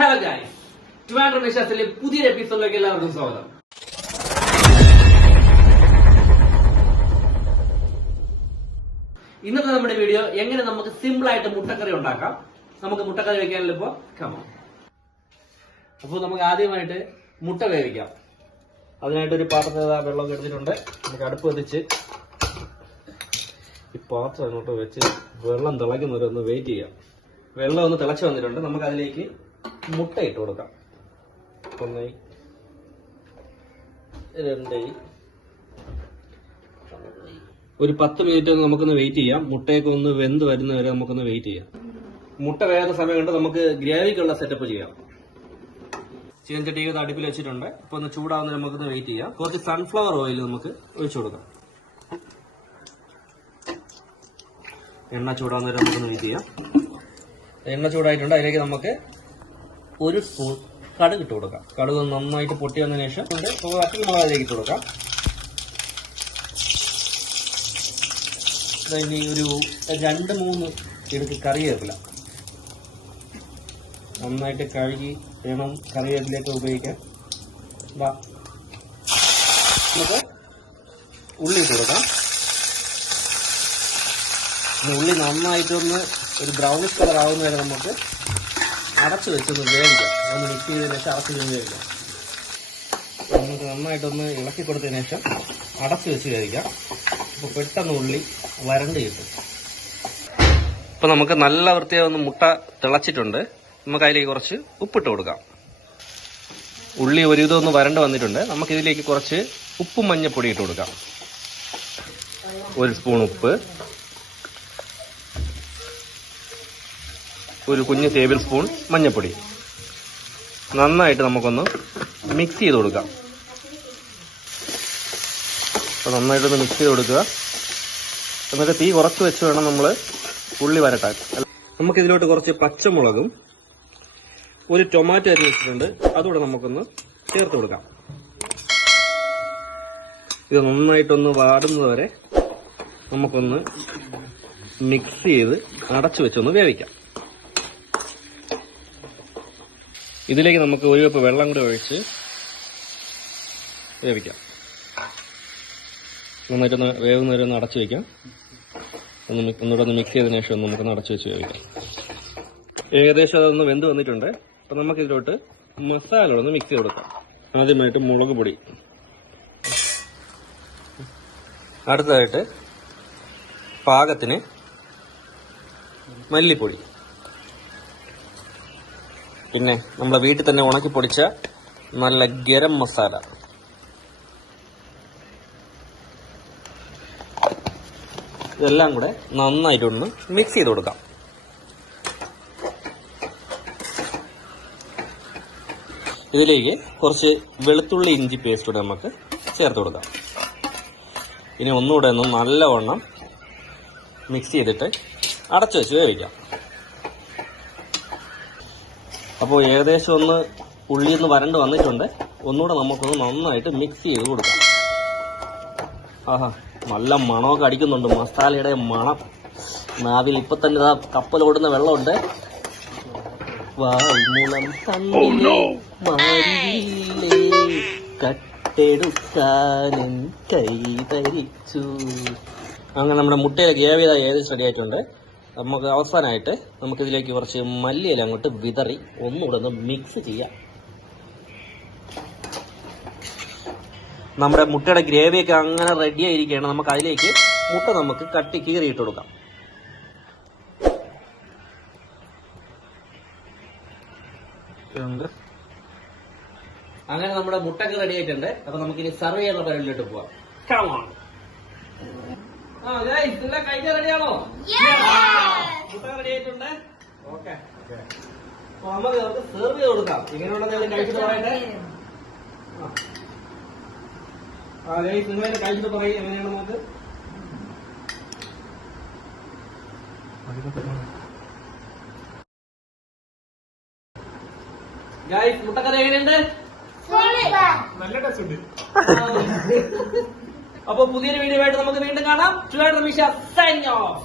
Hello guys, Trivandrum നിശാസിലെ പുതിയൊരു എപ്പിസോഡിലേക്ക് എല്ലാവർക്കും സ്വാഗതം. ഇന്നത്തെ നമ്മുടെ വീഡിയോ എങ്ങനെ നമുക്ക് സിമ്പിൾ ആയിട്ട് മുട്ടക്കറി ഉണ്ടാക്കാം. നമുക്ക് മുട്ടക്കറി വെക്കാനല്ലോ ഇപ്പോ കമോ. അപ്പോൾ നമുക്ക് ആദ്യമായിട്ട് മുട്ട വേവിക്കാം. അതിനായിട്ടൊരു പാത്രത്തിൽ വെള്ളം എടുത്തിട്ടുണ്ട്. നമുക്ക് അടുപ്പ് കത്തിച്ച് ഈ പാത്രം അങ്ങോട്ട് വെച്ച് വെള്ളം തിളയ്ക്കുന്നവരെ ഒന്ന് വെയിറ്റ് ചെയ്യാം. വെള്ളം ഒന്ന് തിളച്ച് വന്നിട്ടുണ്ട്. നമുക്ക് അതിലേക്ക് മുട്ട ഇട്ട് കൊടുക്കാം. 1 2 ഒരു 10 മിനിറ്റ് നമുക്കൊന്ന് വെയിറ്റ് ചെയ്യാം. മുട്ടയൊക്കെ ഒന്ന് വെന്ത് വരുന്നവരെ നമുക്കൊന്ന് വെയിറ്റ് ചെയ്യാം. മുട്ട വേഗ സമയം കൊണ്ട് നമുക്ക് ഗ്രേവിക്കുള്ള സെറ്റപ്പ് ചെയ്യാം. ചീനച്ചട്ടിയൊക്കെ അടുപ്പിൽ വെച്ചിട്ടുണ്ട്. ഇപ്പൊ ഒന്ന് ചൂടാവുന്ന നമുക്കൊന്ന് വെയിറ്റ് ചെയ്യാം. കുറച്ച് സൺഫ്ലവർ ഓയിൽ നമുക്ക് ഒഴിച്ചു കൊടുക്കാം. എണ്ണ ചൂടാവുന്നവരെ നമുക്കൊന്ന് വെയിറ്റ് ചെയ്യാം. എണ്ണ ചൂടായിട്ടുണ്ട്. അതിലേക്ക് നമുക്ക് 1 സ്പൂൺ കടുക് ഇട്ട് കൊടുക്കാം. കടുക് നന്നായിട്ട് പൊട്ടി വന്നതിന് ശേഷം വറ്റൽമുളക് അതിലേക്ക് ഇട്ട് കൊടുക്കാം. ഇനി ഒരു 2-3 എടുത്ത് കറിവേപ്പില നന്നായിട്ട് കഴുകി വേണം കറിവേപ്പിലേക്ക് ഉപയോഗിക്കാൻ. നമുക്ക് ഉള്ളി ഇട്ട് കൊടുക്കാം. ഉള്ളി നന്നായിട്ടൊന്ന് ഒരു ബ്രൗണിഷ് കളർ ആവുന്ന വരെ നമുക്ക് അടച്ചു വെച്ചൊന്ന് വേവിക്കാം. ഒന്ന് മിക്സ് ചെയ്തതിനു ശേഷം അടച്ചു വേവിക്കാം. നമുക്ക് നന്നായിട്ടൊന്ന് ഇളക്കി കൊടുത്തതിന് ശേഷം അടച്ചു വെച്ച് വേവിക്കാം. അപ്പോൾ പെട്ടെന്ന് ഉള്ളി വരണ്ട് കിട്ടും. ഇപ്പൊ നമുക്ക് നല്ല വൃത്തിയായി ഒന്ന് മുട്ട തിളച്ചിട്ടുണ്ട്. നമുക്ക് അതിലേക്ക് കുറച്ച് ഉപ്പിട്ട് കൊടുക്കാം. ഉള്ളി ഒരു ഇതൊന്ന് വരണ്ട് വന്നിട്ടുണ്ട്. നമുക്കിതിലേക്ക് കുറച്ച് ഉപ്പും മഞ്ഞപ്പൊടി ഇട്ട് കൊടുക്കാം. 1 സ്പൂൺ ഉപ്പ്, ഒരു കുഞ്ഞ് ടേബിൾ സ്പൂൺ മഞ്ഞൾപ്പൊടി. നന്നായിട്ട് നമുക്കൊന്ന് മിക്സ് ചെയ്ത് കൊടുക്കാം. അപ്പോൾ നന്നായിട്ടൊന്ന് മിക്സ് ചെയ്ത് കൊടുക്കുക. എന്നിട്ട് തീ കുറച്ച് വെച്ച് വേണം നമ്മൾ ഉള്ളി വരട്ടാൻ. നമുക്കിതിലോട്ട് കുറച്ച് പച്ചമുളകും 1 ടൊമാറ്റോ അരി വെച്ചിട്ടുണ്ട്. അതുകൂടെ നമുക്കൊന്ന് ചേർത്ത് കൊടുക്കാം. ഇത് നന്നായിട്ടൊന്ന് വാടുന്നത് വരെ നമുക്കൊന്ന് മിക്സ് ചെയ്ത് അടച്ചു വെച്ചൊന്ന് വേവിക്കാം. ഇതിലേക്ക് നമുക്ക് 1 കപ്പ് വെള്ളം കൂടി ഒഴിച്ച് വേവിക്കാം. നന്നായിട്ടൊന്ന് വേവുന്നവരെ ഒന്ന് അടച്ചു വയ്ക്കാം. ഒന്നുകൂടെ ഒന്ന് മിക്സ് ചെയ്തതിനു ശേഷം നമുക്കൊന്ന് അടച്ചു വെച്ച് വേവിക്കാം. ഏകദേശം അതൊന്ന് വെന്ത് വന്നിട്ടുണ്ട്. അപ്പം നമുക്കിതിലോട്ട് മസാല ഒന്ന് മിക്സ് ചെയ്ത് കൊടുക്കാം. ആദ്യമായിട്ട് മുളക് പൊടി, അടുത്തതായിട്ട് പാകത്തിന് മല്ലിപ്പൊടി, പിന്നെ നമ്മളെ വീട്ടിൽ തന്നെ ഉണക്കി പൊടിച്ച നല്ല ഗരം മസാല, ഇതെല്ലാം കൂടെ നന്നായിട്ടൊന്ന് മിക്സ് ചെയ്ത് കൊടുക്കാം. ഇതിലേക്ക് കുറച്ച് വെളുത്തുള്ളി ഇഞ്ചി പേസ്റ്റ് കൂടെ നമുക്ക് ചേർത്ത് കൊടുക്കാം. ഇനി ഒന്നുകൂടെ ഒന്ന് നല്ലവണ്ണം മിക്സ് ചെയ്തിട്ട് അടച്ചു വെച്ച് വേവിക്കാം. അപ്പോൾ ഏകദേശം ഒന്ന് ഉള്ളി ഒന്ന് വരണ്ട് വന്നിട്ടുണ്ട്. ഒന്നുകൂടെ നമുക്കൊന്ന് നന്നായിട്ട് മിക്സ് ചെയ്ത് കൊടുക്കാം. ആഹാ, നല്ല മണമൊക്കെ അടിക്കുന്നുണ്ട്. മസാലയുടെ മണം നാവിൽ ഇപ്പൊ തന്നെ ഇതാ കപ്പലോടുന്ന വെള്ളമുണ്ട്. വാൽമുളം തന്നിലേ മാറിയില്ലേ കട്ടെടുക്കാനൻ കൈ ധരിച്ചു. അങ്ങനെ നമ്മുടെ മുട്ടയിലെ ഗ്രേവി ഏകദേശം റെഡി ആയിട്ടുണ്ട്. നമുക്ക് അവസാനമായിട്ട് നമുക്കിതിലേക്ക് കുറച്ച് മല്ലിയില അങ്ങോട്ട് വിതറി ഒന്നുകൂടെ ഒന്ന് മിക്സ് ചെയ്യാം. നമ്മുടെ മുട്ടയുടെ ഗ്രേവിയൊക്കെ അങ്ങനെ റെഡി ആയിരിക്കുകയാണ്. നമുക്ക് അതിലേക്ക് മുട്ട നമുക്ക് കീറിയിട്ട് കൊടുക്കാം. അങ്ങനെ നമ്മുടെ മുട്ടക്ക് റെഡി ആയിട്ടുണ്ട്. അപ്പൊ നമുക്കിനി സെർവ് ചെയ്യുന്ന പരിപാടിയിലോട്ട് പോവാം. കഴിക്കാൻ റെഡിയാണോ? മുട്ട റെഡി ആയിട്ടുണ്ട്. ഓക്കെ, അപ്പൊ നമുക്ക് സെർവ് ചെയ്ത് കൊടുക്കാം. ഇങ്ങനെയുള്ളത് കഴിച്ചിട്ട് പറയട്ടെ. നിങ്ങൾ കഴിച്ചിട്ട് പറയും എങ്ങനെയാണ് നമുക്ക്. മുട്ടക്കറി എങ്ങനെയുണ്ട്? നല്ല ടേസ്റ്റ് ഉണ്ട്. അപ്പൊ പുതിയൊരു വീഡിയോ ആയിട്ട് നമുക്ക് വീണ്ടും കാണാം. Trivandrum Nisha signing of.